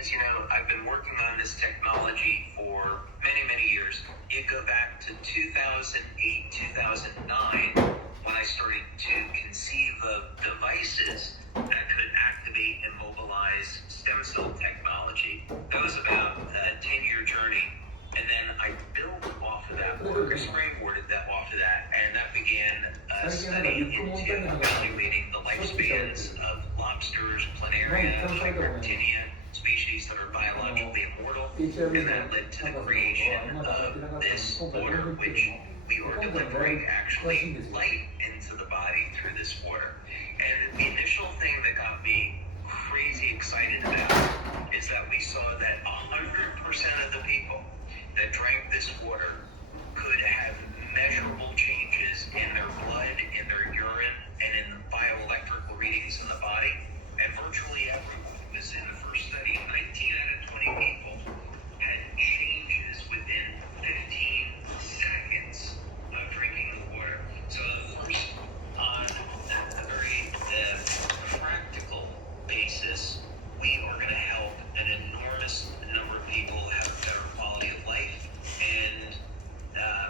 As you know, I've been working on this technology for many, many years. You go back to 2008, 2009, when I started to conceive of devices that could activate and mobilize stem cell technology. That was about a 10-year journey. And then I built off of that work, or springboarded that off of that, and that began a study into evaluating the lifespans of lobsters, planaria, hyperactinia, species that are biologically immortal, and that led to the creation of this water, which we were delivering actually light into the body through this water. And the initial thing that got me crazy excited about is that we saw that 100% of the people that drank this water could have measurable changes in their blood, in their urine, and in the bioelectrical readings in the body. And virtually everyone was in the first study. 19 out of 20 people had changes within 15 seconds of drinking the water. So first, on a very practical basis, we are going to help an enormous number of people have a better quality of life. And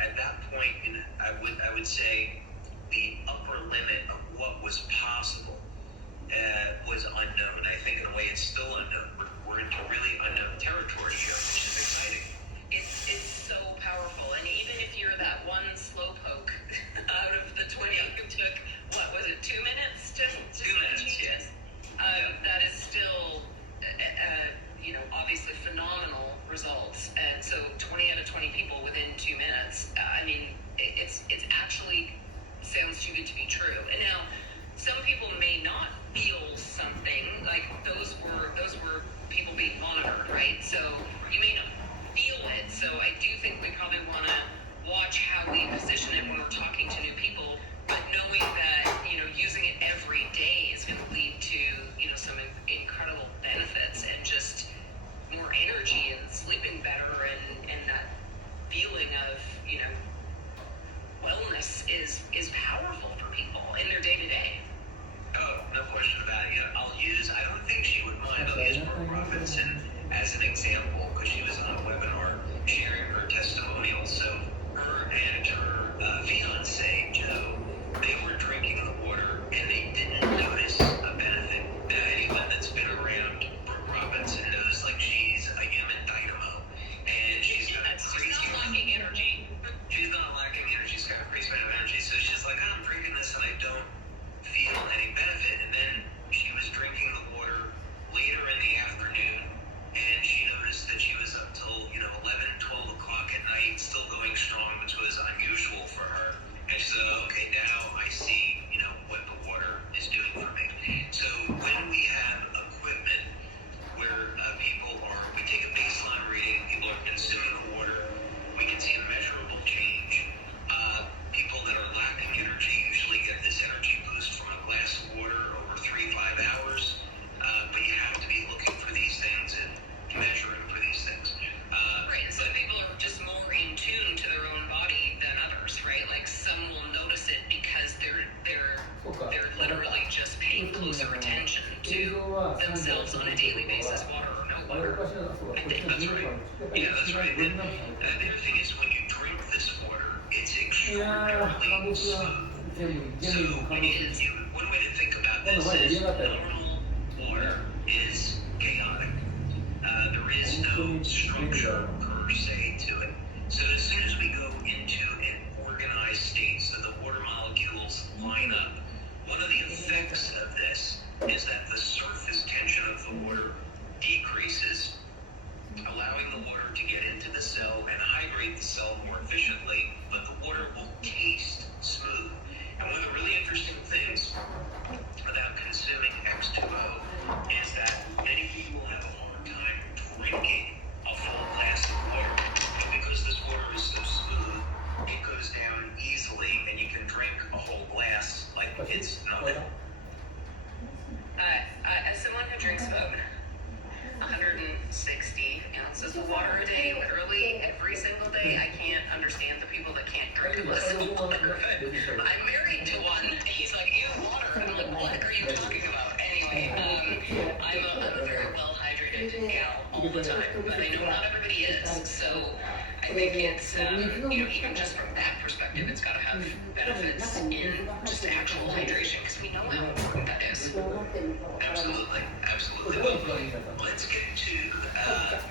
at that point, I would say the upper limit of what was possible was unknown. I think in a way it's still unknown. We're into really unknown territory here, which is exciting. It's so powerful, and even if you're that one slow poke out of the 20 who took, what was it, 2 minutes? Just 2 minutes, yes. That is still, obviously phenomenal results. And so 20 out of 20 people within 2 minutes, it's actually sounds too good to be true. And now, some people may not feel something, like those were people being monitored, right? So you may not feel it. So I do think we probably want to watch how we position it when we're talking to new people, but knowing that, using it every day is going to lead to, some incredible benefits and just more energy and sleeping better and that feeling of, wellness is powerful for people in their day-to-day. Oh, no question about it. I don't think she would mind. I'll use Brooke Robinson as an example because she was on a webinar sharing her testimonial. So her and her fiance, Joe, they were drinking the water and they didn't notice a benefit. Anyone that's been around Brooke Robinson knows like she's a human dynamo and she's got a crazy... She's not lacking energy. She's not lacking energy. She's got a crazy amount of energy. So she's like, I'm drinking this and I don't feel any benefit. And then she was drinking the water later in the afternoon and she noticed that she was up till 11, 12 o'clock at night still going strong, which was unusual for her. And she said, okay, now I see what the water is doing for me. So when we have equipment where we take a baseline reading, people are consuming the water, we can see a measurable change. People that are lacking energy usually get this energy boost from a glass of water over 3-5 hours. But you have to be looking for these things and measuring for these things. Right, and some people are just more in tune to their own body than others, right? Like some will notice it because they're literally just paying closer attention to themselves on a daily basis, water or no water. I think that's right. Yeah, that's right. And the other thing is when you drink this water, it's extraordinarily smooth. So one way to think about this is normal water is chaotic. There is no structure per se to it. So as soon as we go into an organized state, so the water molecules line up, one of the effects of this is that the surface tension of the water decreases, allowing the water to get into the cell and hydrate the cell more efficiently, but the water will taste smooth. And one of the really interesting things about consuming X2O is that many people have a hard time drinking a full glass of water. But because this water is so smooth, it goes down easily and you can drink a whole glass like it's nothing. As someone who drinks about 160 ounces of water a day, literally every single day, I can't understand the people that can't drink less of water. I'm married to one. He's like, ew, water. And I'm like, what are you talking about? Anyway, I'm a very well hydrated gal. all the time, but I know not everybody is. So I think it's, even just from that perspective, it's got to have benefits in just actual hydration because we know how important that is. Absolutely, absolutely. Well, let's get to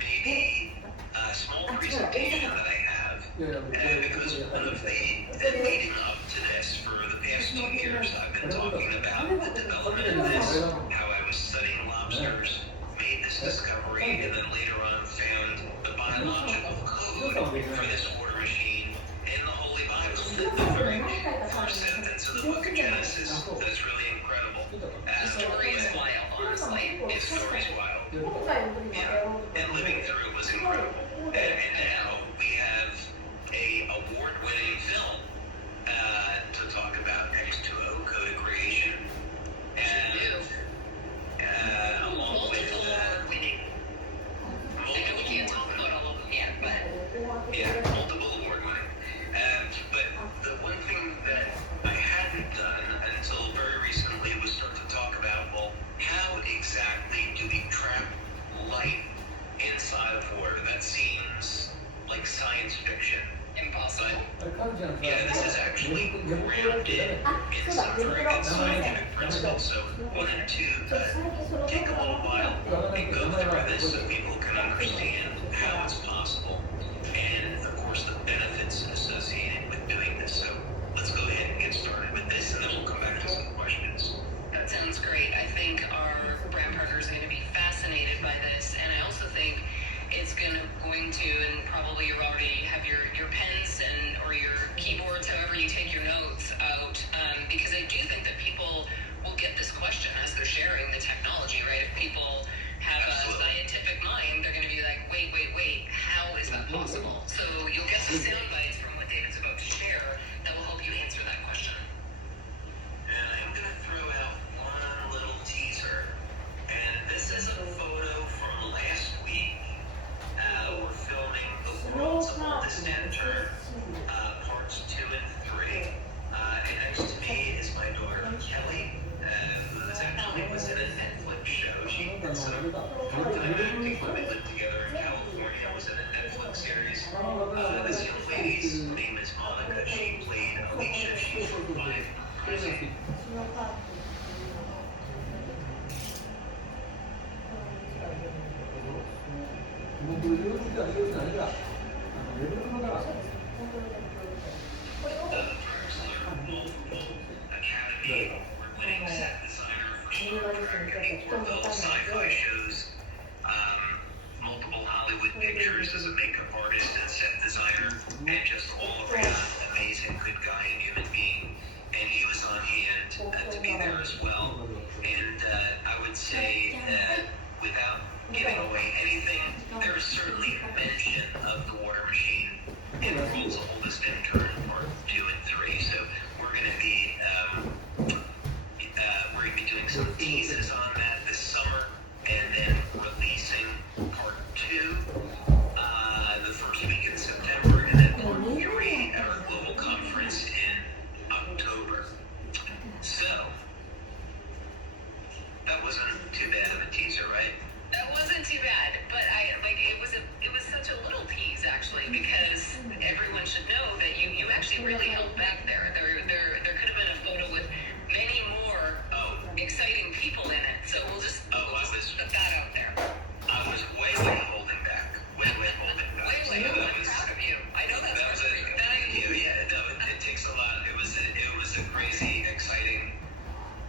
maybe a small presentation that I have, because one of the leading up to this for the past 2 years, I've been talking about the development of this, how I was studying lobsters, made this discovery, and then later on found the biological code for this water machine in the Holy Bible, the very first sentence of the book of Genesis. That's really incredible. The story is wild, honestly. His story's wild. Yeah, and living through it was incredible. And now we have a award-winning film to talk about X2O, Code of Creation, and along with award-winning. I know we can't talk about all of them yet, but yeah, multiple award-winning. But the one thing that I hadn't done until very recently was start to talk about, well, how exactly do we trap light inside of water? That seems like science fiction. impossible. But yeah, this is actually grounded in some very good scientific principles. So wanted to take a little while and go through this so people can understand how it's possible and, of course, the benefits associated with doing this. So let's go ahead and get started with this, and then we'll come back to some questions. That sounds great. I think our brand partners are going to be fascinated by this, and I also think it's going to, and probably you already have your pens and or your keyboards, however you take your notes out, because I do think that people will get this question as they're sharing the technology, right? If people have a scientific mind, they're going to be like, wait, how is that possible? So you'll get some sound bites from what David's about to share that will help you answer that question. And I'm going to throw out one little teaser. And this is a photo from last week. We're filming The World's Oldest Intern, parts 2 and 3. And next to me is my daughter, Kelly, who was in a Netflix show. She did some part-time acting when we lived together in California. Was in a Netflix series. This young lady's name is Monica. She played Alicia. She's from 5 Crazy. Academy Award-winning set designer for Star Trek, I think for both sci-fi shows, multiple Hollywood pictures as a makeup artist and set designer, and just all around amazing good guy and human being. And he was on hand to be there as well. And I would say that without giving away anything, there is certainly mention of the water machine in The World's Oldest Intern, part 2 and 3. So we're going to be doing some teases on that this summer, and then releasing part 2 the first week in September, and then part 3 at our global conference in October. So that wasn't too bad of a teaser, right? That wasn't too bad, but it was such a little tease actually, because everyone should know that you actually really held back there. There could have been a photo with many more exciting people in it. So we'll just put that out there. I was way holding back. Way holding back. Way, I'm proud of you. I know that's That was hard to it. thank you. Yeah, no, it takes a lot. It was a crazy, exciting,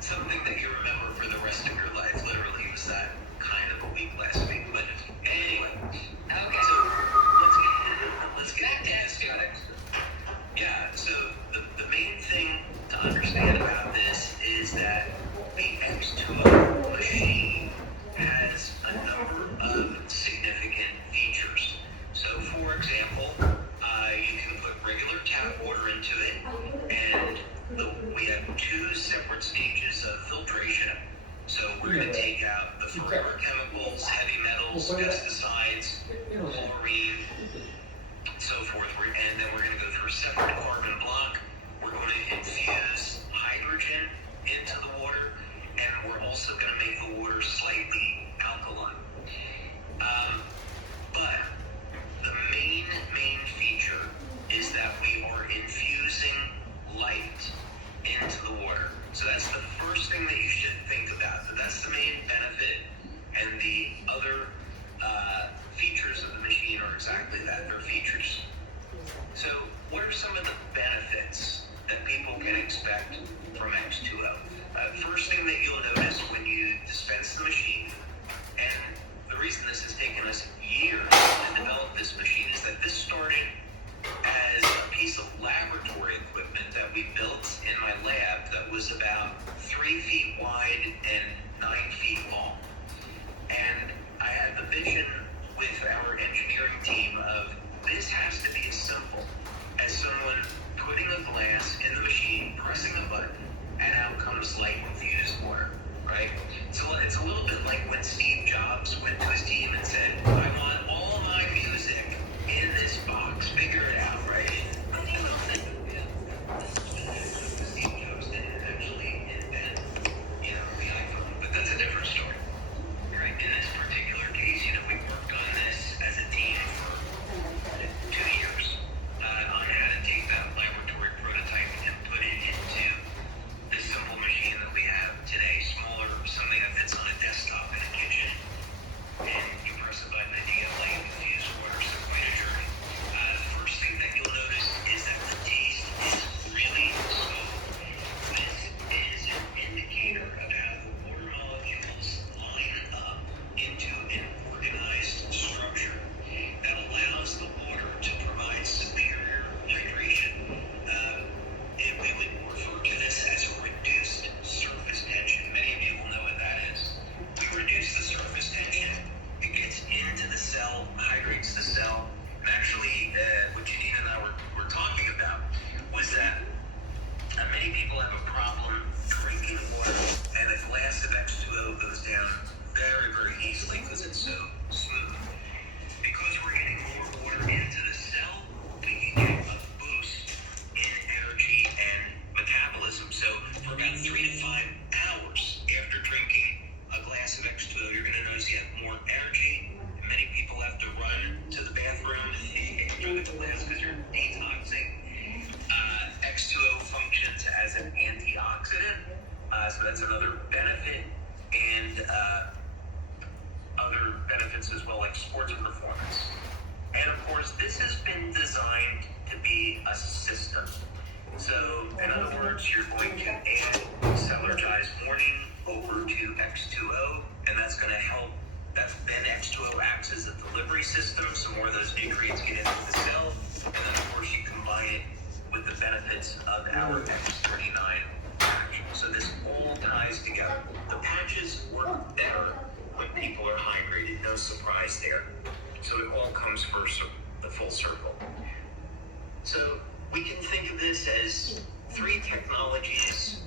something that you remember for the rest of your life. Literally, it was that kind of a week last week. But anyway, Okay. so let's get Back to into it. Yeah. So the main thing to understand about this is that the X2O machine has a number of significant features. So, for example, you can put regular tap water into it, and we have 2 separate stages of filtration. So we're going to take out the forever chemicals, heavy metals, pesticides, chlorine, so forth. And then we're going to go through a separate carbon block. We're going to infuse hydrogen into the water, and we're also going to make the water slightly alkaline. benefits as well, like sports performance. And of course, this has been designed to be a system. So, in other words, you're going to add Celergize Morning over to X2O, and that's going to help. Then X2O acts as a delivery system, so more of those nutrients get into the cell, and then of course you combine it with the benefits of our X39 patch. So this all ties together. The patches work better when people are hydrated, no surprise there. So it all comes for the full circle. So we can think of this as 3 technologies.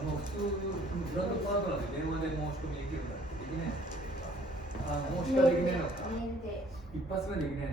普通ブランドパートナーで電話で申し込みできるんだってできないんだって申し込みできないのか一発目できないんだよ